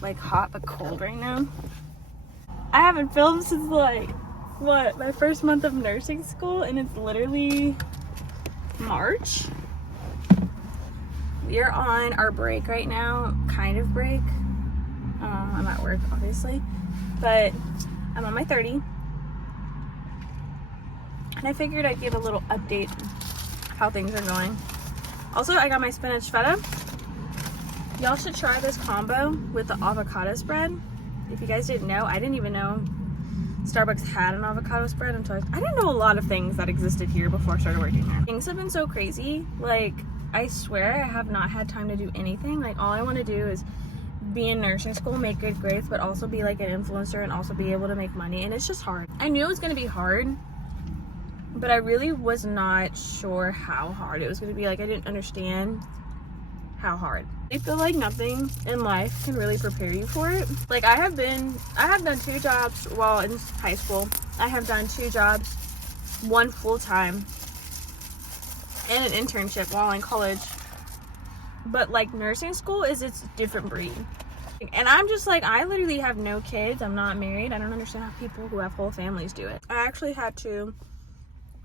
like hot but cold right now. I haven't filmed since like, what, my first month of nursing school, and it's literally March. We are on our break right now, kind of break. I'm at work, obviously, but I'm on my 30. And I figured I'd give a little update how things are going. Also, I got my spinach feta. Y'all should try this combo with the avocado spread. If you guys didn't know, I didn't even know Starbucks had an avocado spread until I didn't know a lot of things that existed here before I started working there. Things have been so crazy. Like, I swear I have not had time to do anything. Like, all I want to do is be in nursing school, make good grades, but also be like an influencer and also be able to make money. And it's just hard. I knew it was going to be hard, but I really was not sure how hard it was going to be. Like, I didn't understand how hard. I feel like nothing in life can really prepare you for it. Like, I have done 2 jobs while in high school. I have done 2 jobs, 1 full-time, and an internship while in college. But like, nursing school is its different breed. And I'm just like, I literally have no kids. I'm not married. I don't understand how people who have whole families do it. I actually have to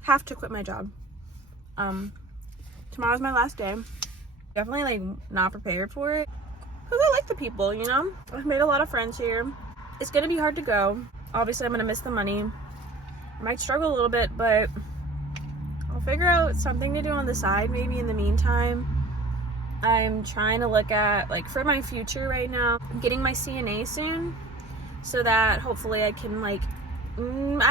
quit my job. Tomorrow's my last day. Definitely like not prepared for it, because I like the people, you know. I've made a lot of friends here. It's gonna be hard to go. Obviously, I'm gonna miss the money. I might struggle a little bit, but I'll figure out something to do on the side maybe in the meantime. I'm trying to look at, like, for my future right now, I'm getting my CNA soon, so that hopefully I can, like, I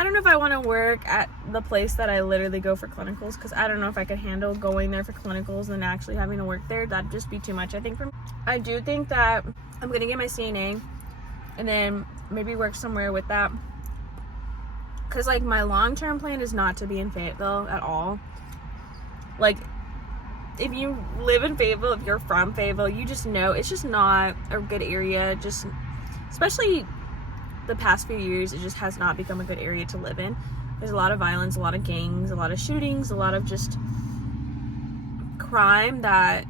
don't know if I want to work at the place that I literally go for clinicals, because I don't know if I could handle going there for clinicals and actually having to work there. That'd just be too much, I think, for me. I do think that I'm going to get my CNA and then maybe work somewhere with that, because, like, my long-term plan is not to be in Fayetteville at all. Like, if you live in Fayetteville, if you're from Fayetteville, you just know it's just not a good area. Just, especially the past few years, it just has not become a good area to live in. There's a lot of violence, a lot of gangs, a lot of shootings, a lot of just crime that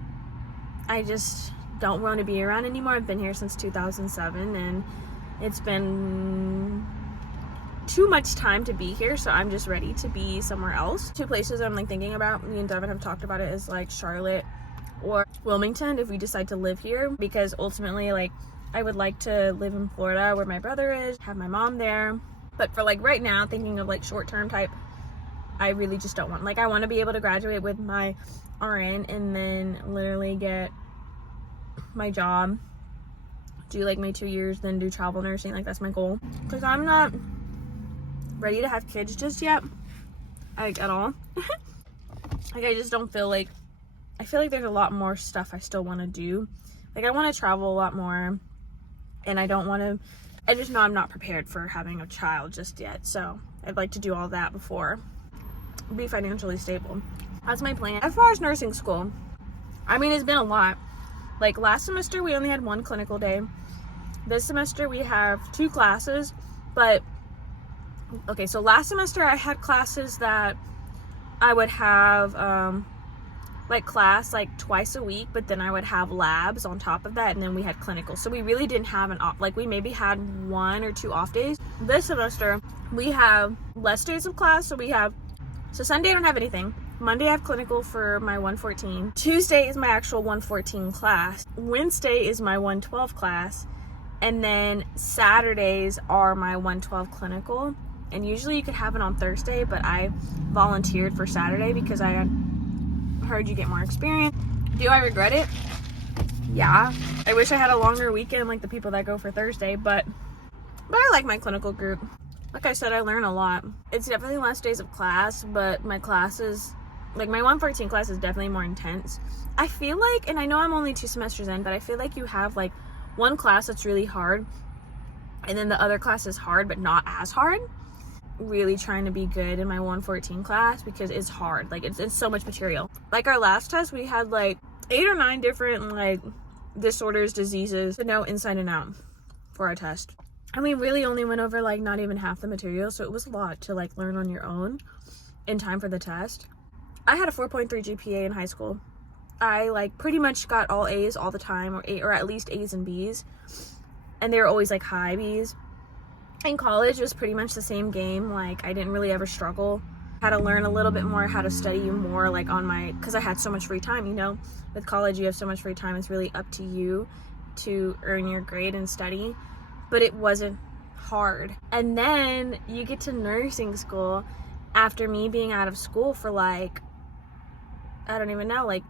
I just don't want to be around anymore. I've been here since 2007, and it's been too much time to be here, so I'm just ready to be somewhere else. 2 places I'm like thinking about, me and Devin have talked about it, is like Charlotte or Wilmington if we decide to live here, because ultimately, like, I would like to live in Florida where my brother is, have my mom there. But for like right now, thinking of like short-term type, I really just don't want, like, I want to be able to graduate with my RN and then literally get my job, do like my 2 years, then do travel nursing. Like, that's my goal, because I'm not ready to have kids just yet, like, at all. Like, I just don't feel like, I feel like there's a lot more stuff I still want to do. Like, I want to travel a lot more, and I don't want to, I just know I'm not prepared for having a child just yet. So I'd like to do all that before be financially stable. That's my plan. As far as nursing school, I mean, it's been a lot. Like, last semester we only had 1 clinical day. This semester we have 2 classes, but okay, so last semester I had classes that I would have like class like twice a week, but then I would have labs on top of that, and then we had clinicals. So we really didn't have an off, like, we maybe had 1 or 2 off days. This semester we have less days of class, so Sunday I don't have anything. Monday I have clinical for my 114. Tuesday is my actual 114 class. Wednesday is my 112 class, and then Saturdays are my 112 clinical. And usually you could have it on Thursday, but I volunteered for Saturday because I heard you get more experience. Do I regret it? Yeah. I wish I had a longer weekend like the people that go for Thursday, but I like my clinical group. Like I said, I learn a lot. It's definitely less days of class, but my classes, like my 114 class, is definitely more intense. I feel like, and I know I'm only 2 semesters in, but I feel like you have like 1 class that's really hard, and then the other class is hard but not as hard. Really trying to be good in my 114 class because it's hard. Like, it's so much material. Like, our last test, we had like 8 or 9 different like disorders, diseases to know inside and out for our test. And we really only went over like not even half the material, so it was a lot to like learn on your own in time for the test. I had a 4.3 GPA in high school. I like pretty much got all A's all the time, or at least A's and B's. and they were always like high B's. In college, it was pretty much the same game. Like, I didn't really ever struggle. Had to learn a little bit more how to study more, like on my, because I had so much free time, you know. With college, you have so much free time. It's really up to you to earn your grade and study. But it wasn't hard. And then you get to nursing school after me being out of school for like, I don't even know, like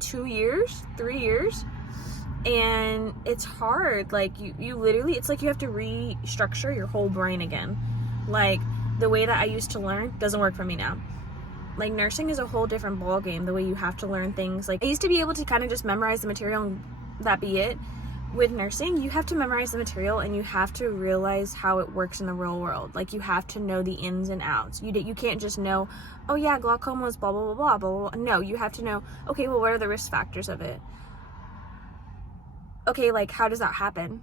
2 years, 3 years. And it's hard. Like you literally, it's like you have to restructure your whole brain again. Like the way that I used to learn doesn't work for me now. Like nursing is a whole different ball game, the way you have to learn things. Like I used to be able to kind of just memorize the material and that be it. With nursing, you have to memorize the material and you have to realize how it works in the real world. Like you have to know the ins and outs. You can't just know, oh yeah, glaucoma is blah, blah, blah, blah, blah, blah. No, you have to know, okay, well, what are the risk factors of it? Okay, like how does that happen?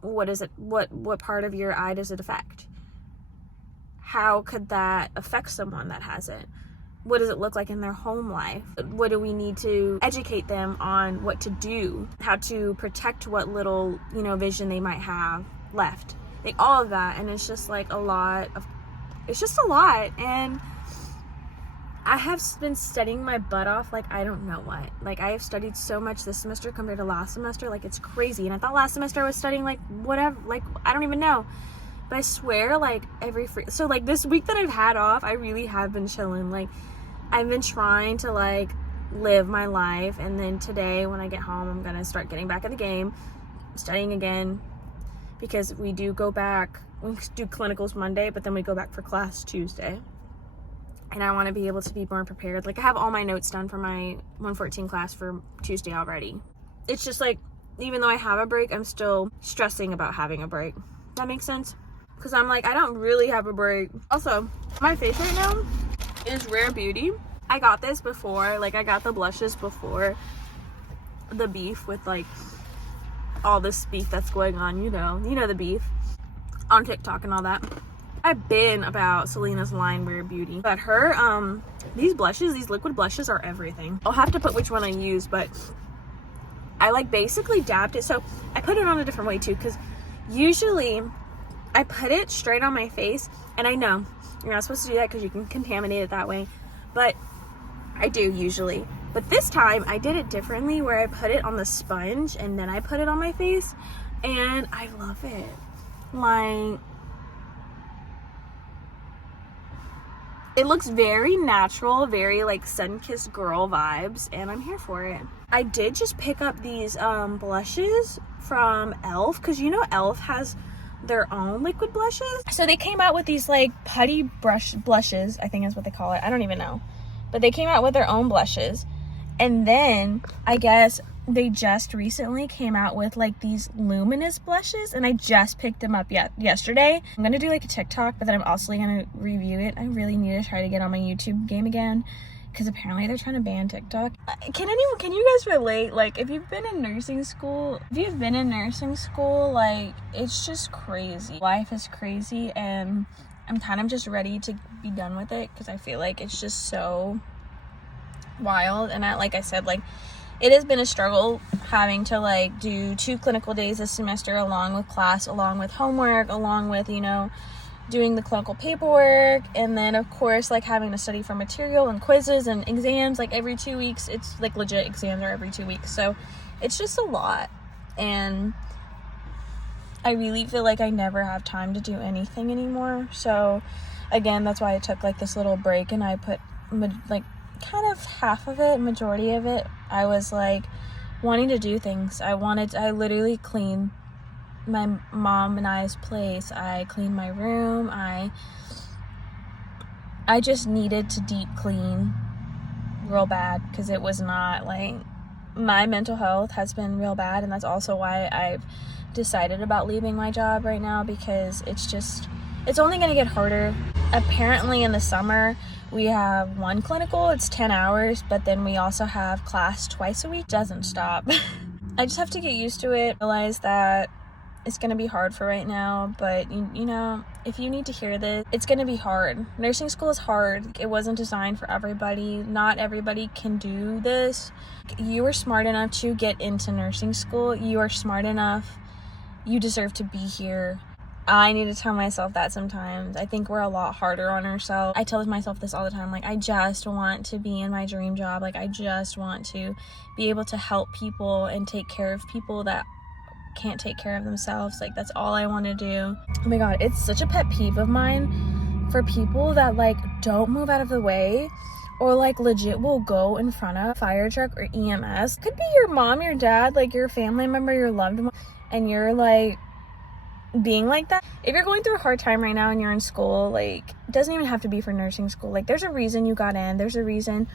What is it? What part of your eye does it affect? How could that affect someone that has it? What does it look like in their home life? What do we need to educate them on what to do? How to protect what little, you know, vision they might have left. Like all of that. And it's just like it's just a lot. And I have been studying my butt off like I don't know what. Like I have studied so much this semester compared to last semester. Like it's crazy. And I thought last semester I was studying like whatever. Like I don't even know. But I swear like so like this week that I've had off, I really have been chilling. Like I've been trying to like live my life, and then today when I get home I'm gonna start getting back in the game, studying again, because we do clinicals Monday, but then we go back for class Tuesday, and I want to be able to be more prepared. Like I have all my notes done for my 114 class for Tuesday already. It's just like, even though I have a break, I'm still stressing about having a break. That makes sense? Because I'm like, I don't really have a break. Also, my face right now is Rare Beauty. I got this before, like I got the blushes before the beef with like all this beef that's going on, you know the beef on TikTok and all that. I've been about Selena's line Rare Beauty, but her these liquid blushes are everything. I'll have to put which one I use, but I like basically dabbed it. So I put it on a different way too, because usually I put it straight on my face, and I know you're not supposed to do that because you can contaminate it that way, but I do usually. But this time I did it differently, where I put it on the sponge and then I put it on my face, and I love it. Like, it looks very natural, very like sun-kissed girl vibes, and I'm here for it. I did just pick up these blushes from e.l.f. because you know e.l.f. has their own liquid blushes. So they came out with these like putty blushes, I think is what they call it. I don't even know. But they came out with their own blushes. And then I guess they just recently came out with like these luminous blushes, and I just picked them up yesterday. I'm gonna do like a TikTok, but then I'm also gonna review it. I really need to try to get on my YouTube game again, because apparently they're trying to ban TikTok. Can you guys relate? Like, if you've been in nursing school, like, it's just crazy. Life is crazy, and I'm kind of just ready to be done with it, because I feel like it's just so wild. And like I said, like, it has been a struggle having to like do 2 clinical days this semester, along with class, along with homework, along with, you know, doing the clinical paperwork, and then of course like having to study for material and quizzes and exams like every 2 weeks. It's like legit exams are every 2 weeks, so it's just a lot, and I really feel like I never have time to do anything anymore. So again, that's why I took like this little break, and I put like kind of half of it, majority of it, I was like wanting to do things. I literally cleaned my mom and I's place. I cleaned my room. I just needed to deep clean real bad, because it was not like, my mental health has been real bad, and that's also why I've decided about leaving my job right now, because it's only going to get harder. Apparently in the summer we have 1 clinical, it's 10 hours, but then we also have class twice a week. It doesn't stop. I just have to get used to it, realize that it's going to be hard for right now, but you know, if you need to hear this, it's going to be hard. Nursing school is hard. It wasn't designed for everybody. Not everybody can do this. You are smart enough to get into nursing school. You are smart enough. You deserve to be here. I need to tell myself that sometimes. I think we're a lot harder on ourselves. I tell myself this all the time. Like, I just want to be in my dream job. Like, I just want to be able to help people and take care of people that can't take care of themselves. Like, that's all I want to do. Oh my God, it's such a pet peeve of mine for people that, like, don't move out of the way or, like, legit will go in front of a fire truck or EMS. Could be your mom, your dad, like, your family member, your loved one, and you're, like, being like that. If you're going through a hard time right now and you're in school, like, it doesn't even have to be for nursing school. Like, there's a reason you got in. There's a reason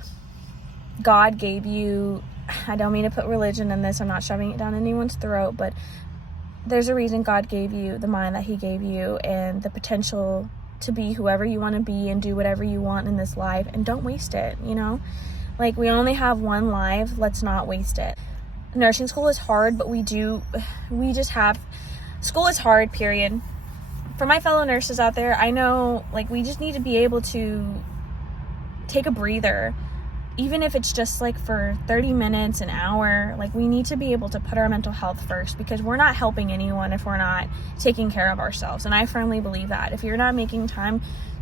God gave you, I don't mean to put religion in this, I'm not shoving it down anyone's throat, but there's a reason God gave you the mind that he gave you and the potential to be whoever you want to be and do whatever you want in this life, and don't waste it, you know? Like, we only have one life, let's not waste it. Nursing school is hard, but school is hard, period. For my fellow nurses out there, I know, like, we just need to be able to take a breather, even if it's just like for 30 minutes, an hour. Like, we need to be able to put our mental health first, because we're not helping anyone if we're not taking care of ourselves. And I firmly believe that if you're not making time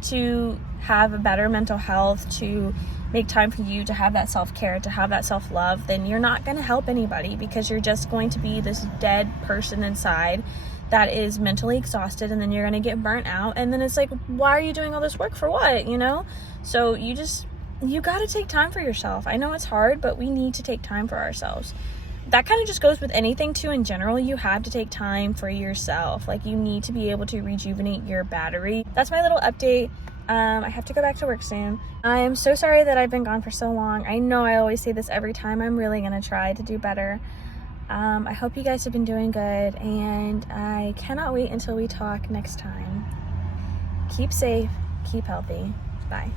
to have a better mental health, to make time for you, to have that self-care, to have that self-love, then you're not going to help anybody, because you're just going to be this dead person inside that is mentally exhausted, and then you're going to get burnt out, and then it's like, why are you doing all this work for what, you know? So you got to take time for yourself. I know it's hard, but we need to take time for ourselves. That kind of just goes with anything too. In general, you have to take time for yourself. Like, you need to be able to rejuvenate your battery. That's my little update. I have to go back to work soon. I am so sorry that I've been gone for so long. I know I always say this every time. I'm really going to try to do better. I hope you guys have been doing good, and I cannot wait until we talk next time. Keep safe, keep healthy. Bye.